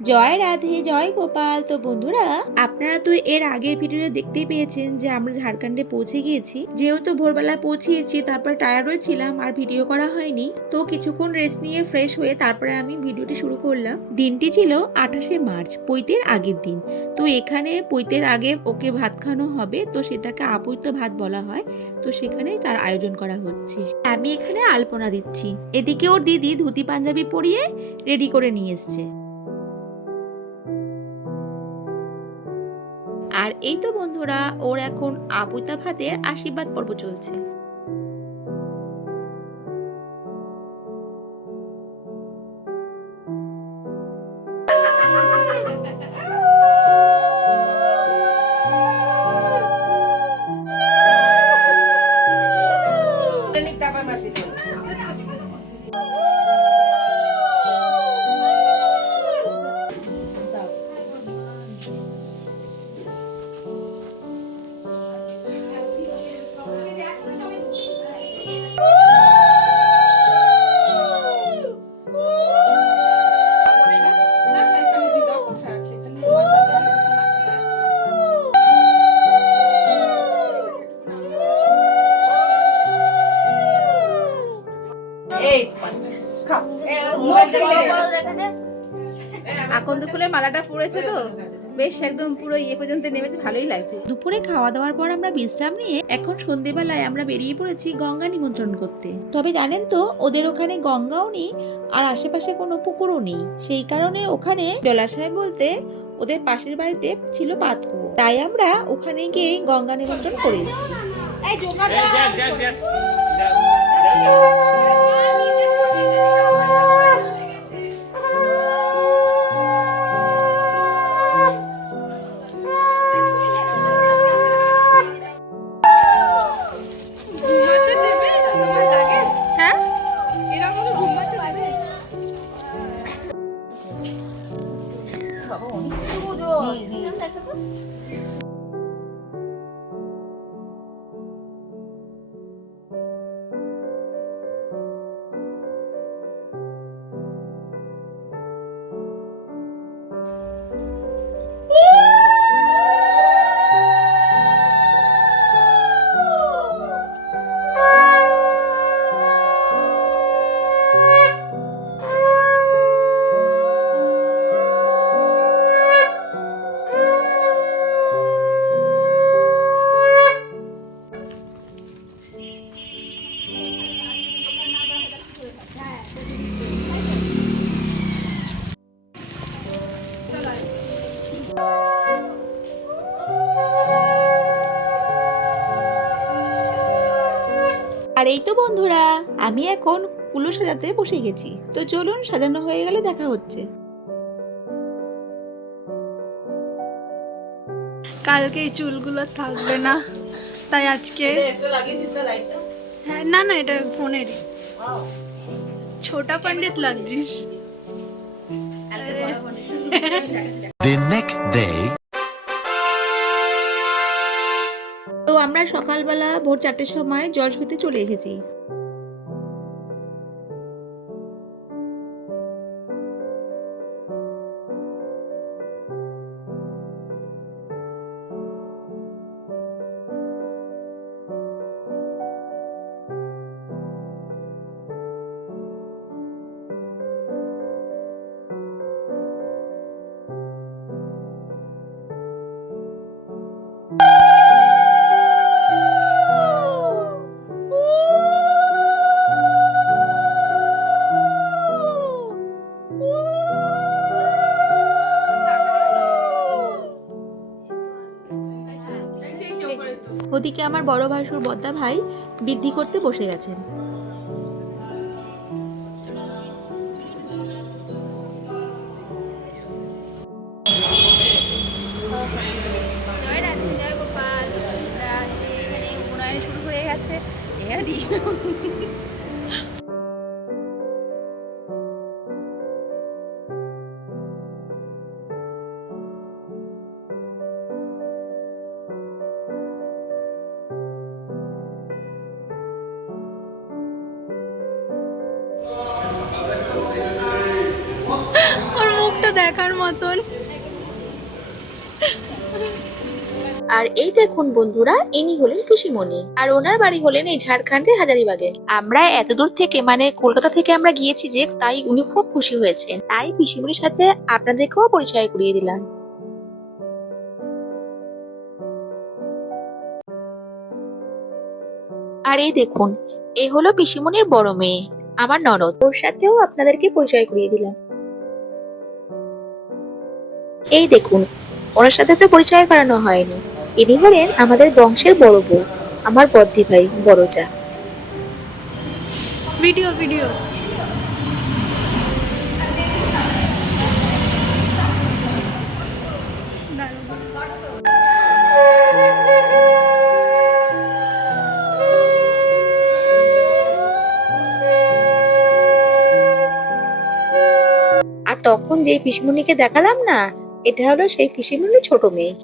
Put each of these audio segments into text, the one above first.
জয় রাধে, জয় গোপাল। তো বন্ধুরা, আপনারা তো এর আগের ভিডিওতে দেখতেই পেয়েছেন যে আমরা ঝাড়খণ্ডে পৌঁছে গিয়েছি। যেহেতু ভোরবেলা পৌঁছিয়েছি, তারপর টায়ার্ডও ছিলাম, আর ভিডিও করা হয়নি। তো কিছুক্ষণ রেস্ট নিয়ে ফ্রেশ হয়ে তারপরে আমি ভিডিওটি শুরু করলাম। দিনটি ছিল 28শে মার্চ, পৈতের আগের দিন। তো এখানে পৈতের আগে ওকে ভাত খাওয়ানো হবে, তো সেটাকে আপৈত ভাত বলা হয়। তো সেখানে তার আয়োজন করা হচ্ছে। আমি এখানে আলপনা দিচ্ছি, এদিকে ওর দিদি ধুতি পাঞ্জাবি পরিয়ে রেডি করে নিয়ে এসছে। আর এই তো বন্ধুরা, ওর এখন আপৈতা ভাতের আশীর্বাদ পর্ব চলছে। আকন্দ ফুলের মালাটা পড়েছে তো বেশ একদম পুরো পর্যন্ত নেমেছে, ভালোই লাগছে। দুপুরে খাওয়া দাওয়ার পর আমরা বিশ্রাম নিয়ে এখন সন্ধেবেলায় আমরা বেরিয়ে পড়েছি গঙ্গা নিমন্ত্রণ করতে। তবে জানেন তো, ওদের ওখানে গঙ্গাও নেই আর আশেপাশে কোনো পুকুরও নেই। সেই কারণে ওখানে জলাশয় বলতে ওদের পাশের বাড়িতে ছিল পাতকুয়ো, তাই আমরা ওখানে গিয়ে গঙ্গা নিমন্ত্রণ করে এসেছি। আর এই তো বন্ধুরা, আমি এখন কুলো সাজাতে বসে গেছি। তো চলুন, সাজানো হয়ে গেলে দেখা হচ্ছে। কালকে এই চুলগুলো থাকবে না, তাই আজকে হ্যাঁ না না এটা ফোনেরই। ছোটা পণ্ডিত লাগছিস। The next day. তো আমরা সকালবেলা ভোর 4টের সময় জলসইতে চলে এসেছি। ওদিকে আমার বড় ভাসুর বদ্দা ভাই বৃদ্ধি করতে বসে গেছেন। জয় রাধে, জয় গোপাল। এখানে উন্নয়ন শুরু হয়ে গেছে। ওর মুখটা দেখ। দেখার মতন। আর এই দেখুন বন্ধুরা, ইনি হলেন পিসিমণি, আর ওনার বাড়ি হলেন এই ঝাড়খণ্ডের হাজারিবাগে। আমরা এত দূর থেকে মানে কলকাতা থেকে আমরা গিয়েছি যে, তাই উনি খুব খুশি হয়েছেন, তাই পিসিমণির সাথে আপনাদেরকেও পরিচয় করিয়ে দিলাম। আর এই দেখুন, এই হলো পিসিমণির বড় মেয়ে, আমার ননদ, ওর সাথেও আপনাদেরকে পরিচয় করিয়ে দিলাম। এই দেখুন, ওনার সাথে তো পরিচয় করানো হয়নি, ইনি হলেন আমাদের বংশের বড় বউ, আমার বদ্দি ভাই, বড় যা। Video video. আর তখন যে পিসিমণিকে দেখালাম না, এটা হলো সেই পিসিমণির ছোট মেয়ে।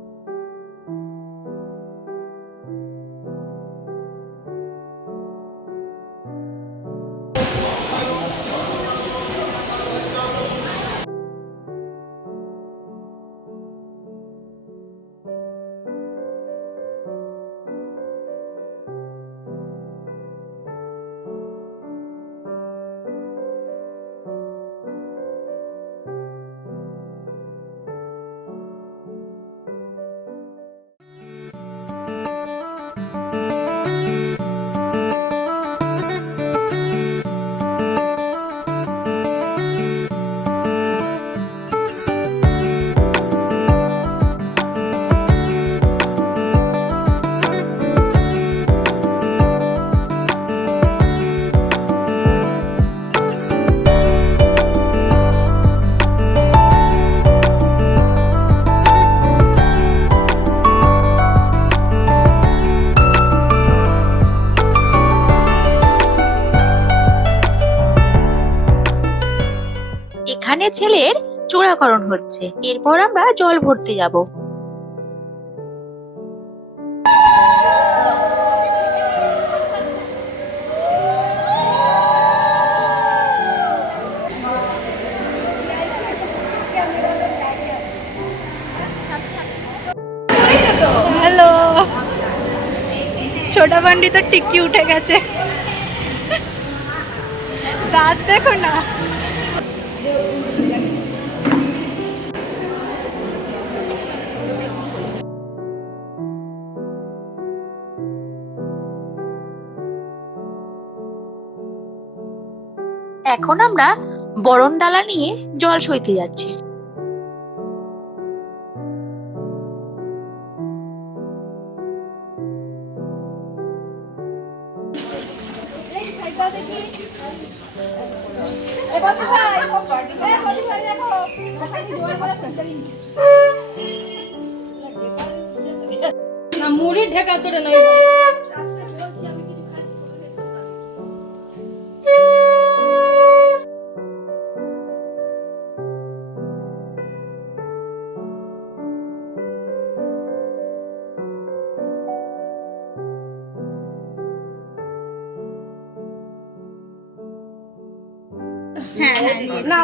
এখানে ছেলের চূড়াকরণ হচ্ছে, এরপর আমরা জল ভরতে যাব। হ্যালো, ছোটা বান্ডি তো টিকি উঠে গেছে, রাত দেখো না। এখন আমরা বরণ ডালা নিয়ে জল সইতে যাচ্ছি। মুড়ি ঢেকা তোরে নয়। হ্যাঁ হ্যাঁ, না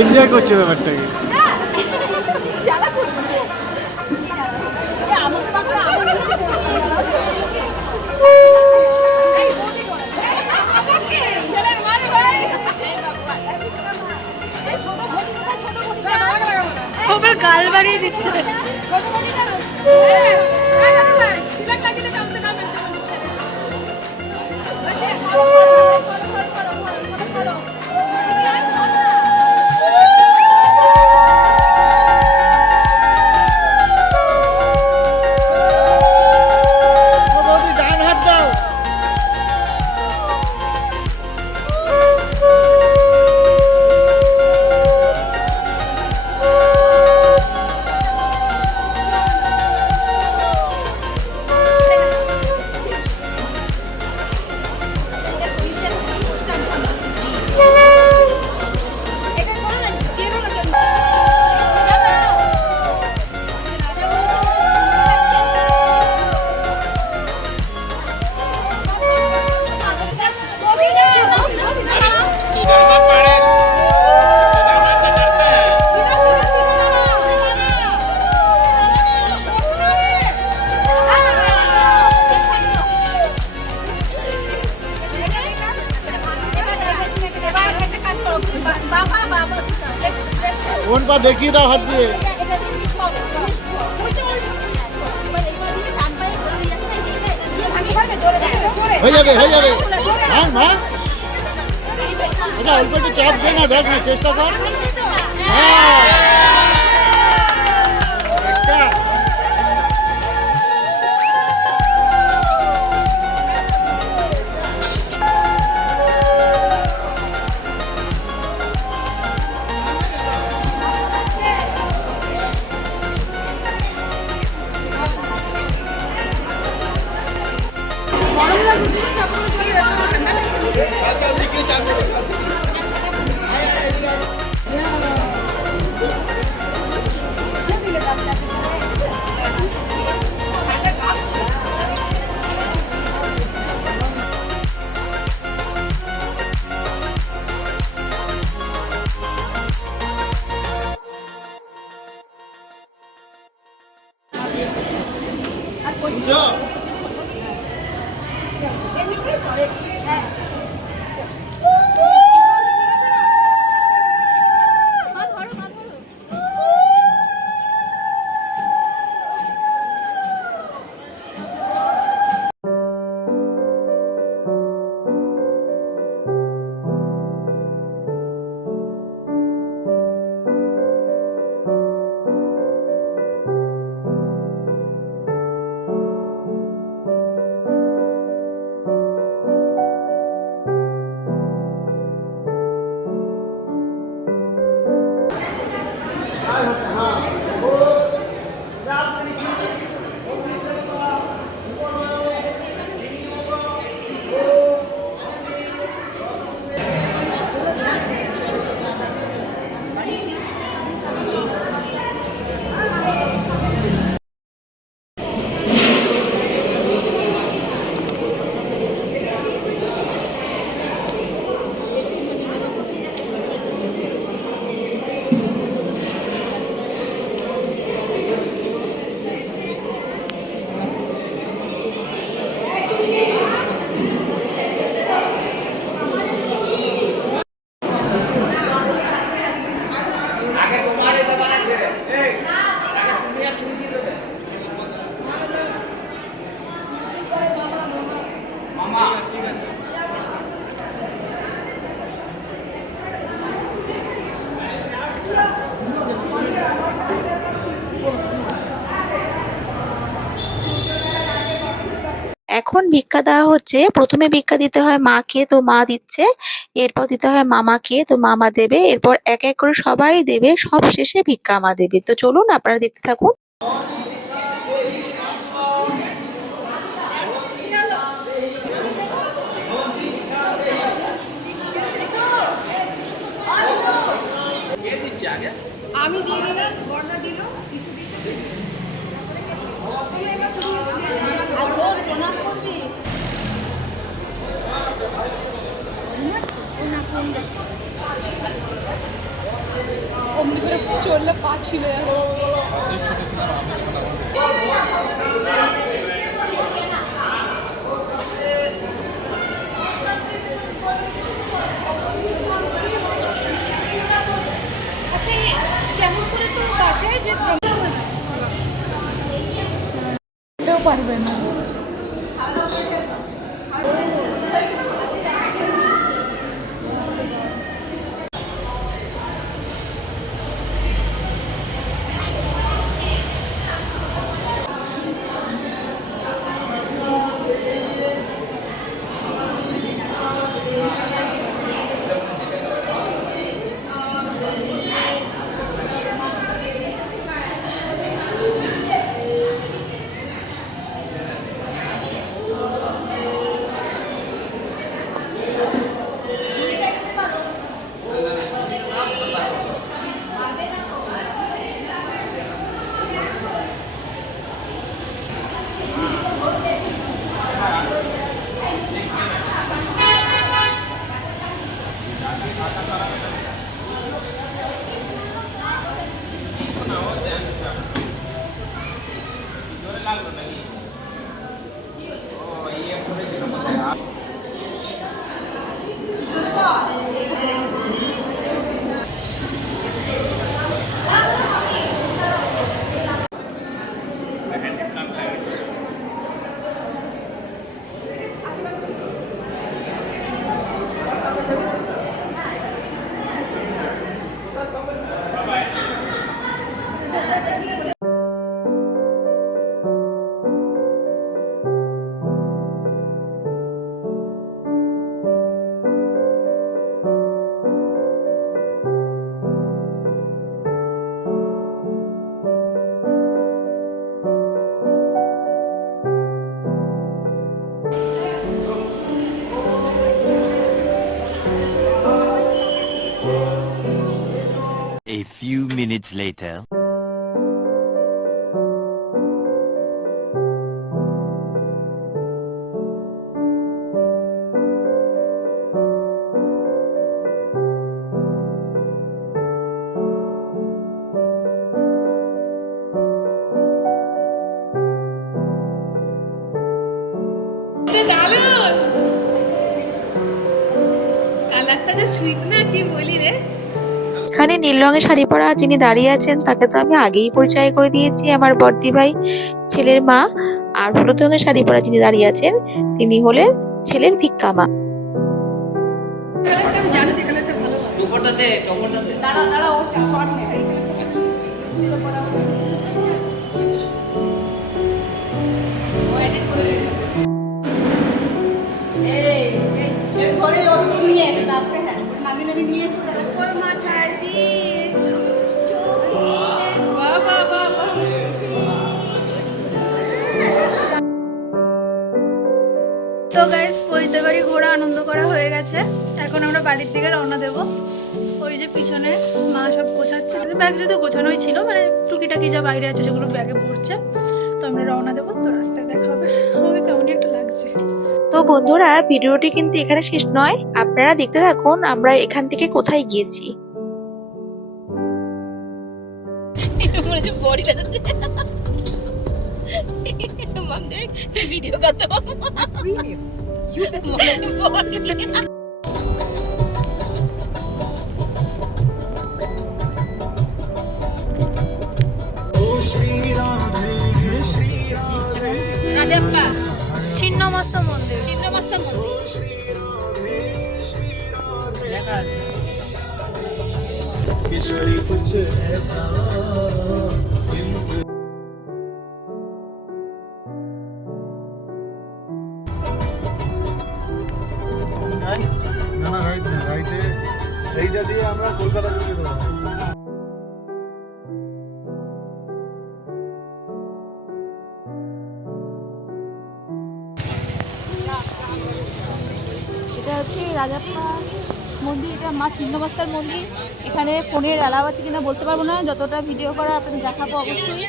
এনজয় করছে ব্যাপারটাকে। আবার গাল বাড়িয়ে দিচ্ছে। বৌদি ডান হাত দাও। কোন পা দেখিয়ে দাও হাত দিয়ে। হয়ে যাবে হয়ে যাবে। হ্যাঁ হ্যাঁ এটা অল্প একটু চাপ দে না, দেখ না, চেষ্টা কর। হ্যাঁ এটা। এখন ভিক্ষা দেওয়া হচ্ছে। প্রথমে ভিক্ষা দিতে হয় মাকে, তো মা দিচ্ছে। এরপর দিতে হয় মামাকে, তো মামা দেবে। এরপর এক এক করে সবাই দেবে, সব শেষে ভিক্ষা মা দেবে। তো চলুন আপনারা দেখতে থাকুন। আমি দিয়ে দিলাম, বর্ণা দিল, কিছু দিতে আসল প্রণাম করবি। ঘুমাচ্ছ? ও না ফোন দেখছো। অমনি করে চললে পা ছিলে যাবে। আচ্ছা কেমন করে তো বাঁচায় যে পারবে না। A few minutes later. কালারটা যে সুইট না কি বলি রে। এখানে নীল রঙের শাড়ি পরা যিনি দাঁড়িয়ে আছেন তাকে তো আমি আগেই পরিচয় করে দিয়েছি, আমার বর্দি ভাই ছেলের মা। আর হলুদ রঙের শাড়ি পরা যিনি দাঁড়িয়ে আছেন তিনি হলেন ছেলের ভিক্ষা মা। আমি জানি যে কালারটা ভালো হবে। টুপোটা দে, টুপোটা দে। দাঁড়া দাঁড়া ও চাপার নেই ঘরে ওদিকে নিয়ে নামি নামি নিয়ে মাথায় দিয়ে বাহ বাহ বাহ বাহ। তো গাইস পরিতে বাড়ি ঘোরা আনন্দ করা হয়ে গেছে, এখন আমরা বাড়ির দিকে রওনা দেব। ওই যে পিছনে মা সব গোছাচ্ছে, ব্যাগ যদি গোছানোই ছিল, মানে টুকিটাকি যা বাইরে আছে সেগুলো ব্যাগে পড়ছে। তো আমরা রওনা দেবো, তো রাস্তায় দেখা হবে। আমাকে কেমনই একটা লাগছে। তো বন্ধুরা ভিডিওটি কিন্তু এখানে শেষ নয়, আপনারা দেখতে থাকুন আমরা এখান থেকে কোথায় গিয়েছি। ভিডিও করতে রাজাপ্পা ছিন্নমস্ত মন্দির, ছিন্নমস্ত মন্দির। না না রাইট না, রাইটে এইটা দিয়ে আমরা কলকাতা ঢুকে দেবো। এটা হচ্ছে রাজাপ্পা মন্দির, এটা মা ছিন্নমস্তার মন্দির। এখানে ফোনের অ্যালাউ আছে কিনা বলতে পারবো না, যতটা ভিডিও করা আপনাদের দেখাবো অবশ্যই।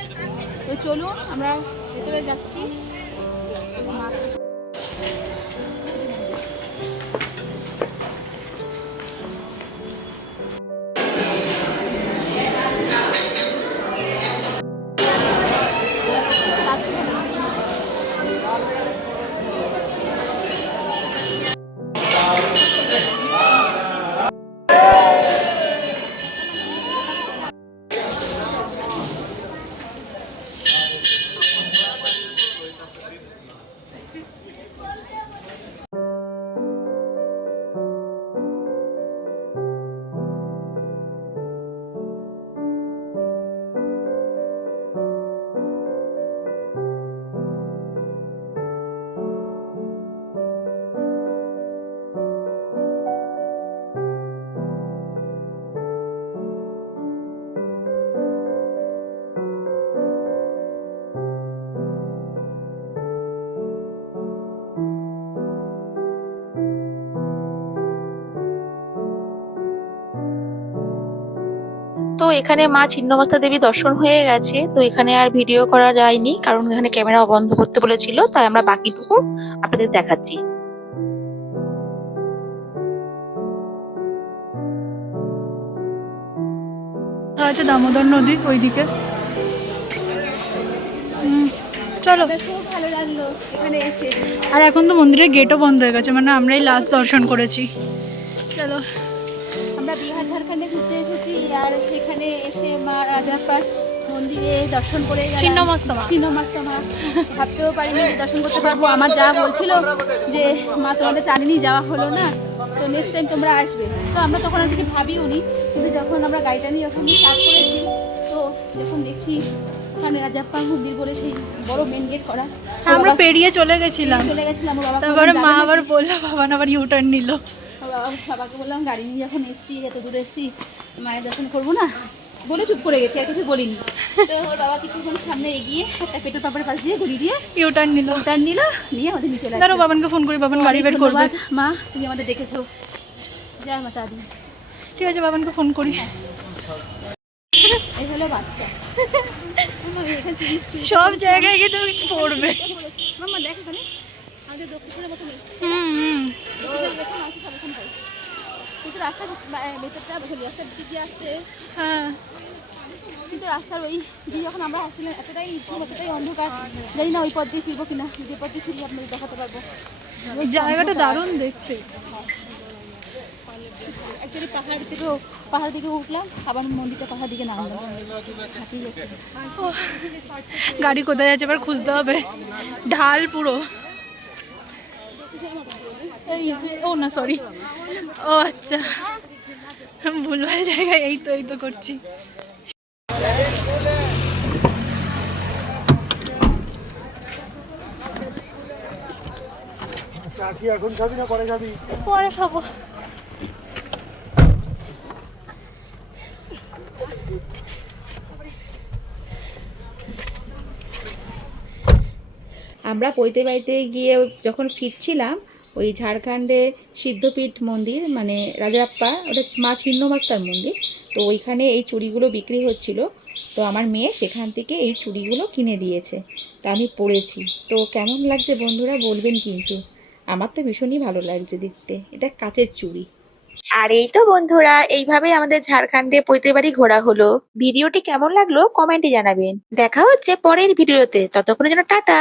তো চলুন আমরা ভেতরে যাচ্ছি। এখানে মা ছিন্নমস্তা দেবী দর্শন হয়ে গেছে, তো এখানে আর ভিডিও করা যায়নি কারণ এখানে ক্যামেরা বন্ধ করতে বলেছিল, তাই আমরা বাকিটুকু আপনাদের দেখাচ্ছি। আছে দামোদর নদী ওইদিকে। চলো। খুব ভালো লাগলো এখানে এসে। আর এখন তো মন্দিরের গেটও বন্ধ হয়ে গেছে, মানে আমরাই লাস্ট দর্শন করেছি। চলো। আমরা বিহার ঝাড়খণ্ডে ঘুরতে এসেছি, আর সেখানে এসে মা রাজাপ্পার মন্দিরে দর্শন করে গেলাম। ছিন্নমস্তা মা। ছিন্নমস্তা মা, ভাবতেও পারিনি যে দর্শন করতে পারবো। আমার যা বলছিল যে মা তোমাদের টানেনি, যাওয়া হলো না, তো নেক্সট টাইম তোমরা আসবে। তো আমরা তখন আর কিছু ভাবিও নি, কিন্তু যখন আমরা গাড়িটা নিয়ে যখন স্টার্ট করেছি, তো যখন দেখছি ওখানে রাজাপ্পার মন্দির বলে সেই বড় মেন গেট করা, হ্যাঁ, আমরা পেরিয়ে চলে গেছিলাম। চলে গেছিলাম। ওর বাবা তারপরে মা আবার বললো, বাবা আবার ইউটার্ন নিল। বাবাকে বললাম গাড়ি নিয়ে যখন এসেছি, এত দূরে এসেছি, মায়ের দর্শন করবো না বলে চুপ করে গেছি, আর কিছু বলিনি। তো ওর বাবা কিছুক্ষণ সামনে এগিয়ে একটা পেট্রোল পাম্পের পাশ দিয়ে ঘুরিয়ে দিয়ে ইউটার্ন নিল। তার নিল, নিয়ে আমাদের নিয়ে চলে ধরো আসলো। বাবানকে ফোন করি, বাবান গাড়ি বের করবে। ধন্যবাদ মা, তুমি আমাদের দেখেছো। জয় মাতা দি। ঠিক আছে, বাবানকে ফোন করি। এই হলো বাচ্চা। মামা, এখানে সব জায়গায় গিয়ে তুমি পড়বে। মামা দেখ এখানে আমাদের দক্ষিণের মতো নেই। হুম। কিন্তু রাস্তার ভেতরটা রাস্তার দিক দিয়ে আসতে, হ্যাঁ, কিন্তু রাস্তার ওই দিয়ে যখন আমরা আসছিলাম এতটাই নিচু, এতটাই অন্ধকার, জানি না ওই পথ দিয়ে ফিরবো কিনা। যে পথ দিয়ে ফিরবো আপনাদের দেখাতে পারবো। ওই জায়গাটা দারুণ দেখতে। অ্যাকচুয়ালি পাহাড় দিকে উঠলাম, আবার মন্দিরটা পাহাড় দিকে নামলাম। হাঁটিয়ে যাচ্ছে। গাড়ি কোথায় আছে এবার খুঁজতে হবে। ঢাল পুরো। এই যে, ও না সরি, ও আচ্ছা, ভুলভাল জায়গায়। এই তো করছি। চা কি এখন খাবি না পরে খাবি? পরে খাবো। আমরা পৈতে বাড়িতে গিয়ে যখন ফিরছিলাম, ওই ঝাড়খণ্ডে সিদ্ধপীঠ মন্দির মানে রাজাপ্পা, ওটা মা ছিন্নমস্তার মন্দির, তো ওইখানে এই চুড়িগুলো বিক্রি হচ্ছিল। তো আমার মেয়ে সেখান থেকে এই চুড়িগুলো কিনে দিয়েছে, তা আমি পরেছি। তো কেমন লাগছে বন্ধুরা বলবেন কিন্তু, আমার তো ভীষণই ভালো লাগছে দেখতে। এটা কাচের চুড়ি। আর এই তো বন্ধুরা, এইভাবে আমাদের ঝাড়খণ্ডে পৈতে বাড়ি ঘোরা হলো। ভিডিওটি কেমন লাগলো কমেন্টে জানাবেন। দেখা হচ্ছে পরের ভিডিওতে, ততক্ষণের জন্য টাটা।